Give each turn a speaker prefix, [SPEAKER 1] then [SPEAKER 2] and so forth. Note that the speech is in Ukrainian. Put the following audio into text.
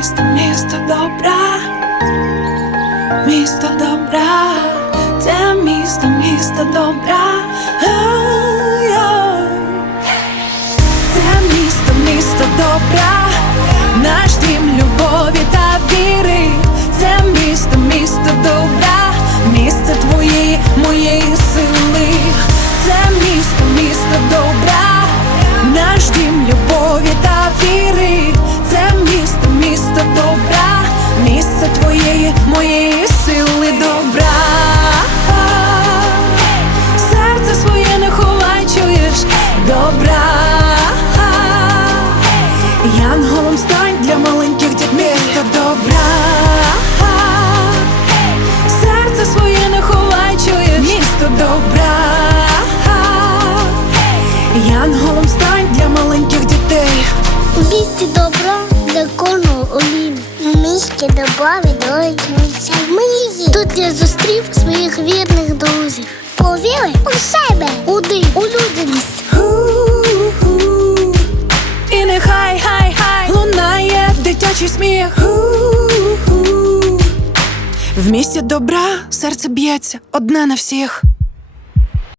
[SPEAKER 1] місто, місто добра, місто добра, це місто, місто добра. Це місто, місто добра, наш дім твоєї, моєї сили добра. Серце своє не ховай, чуєш добра. Янголом стань для маленьких дітей місто добра. Серце своє не ховай, чуєш місто добра. Янголом стань для
[SPEAKER 2] У місті добра відроджується. Тут я зустрів своїх вірних друзів. Повіри у себе, у дим, у людяність.
[SPEAKER 1] І нехай хай хай лунає дитячий сміх. В місті добра серце б'ється одне на всіх.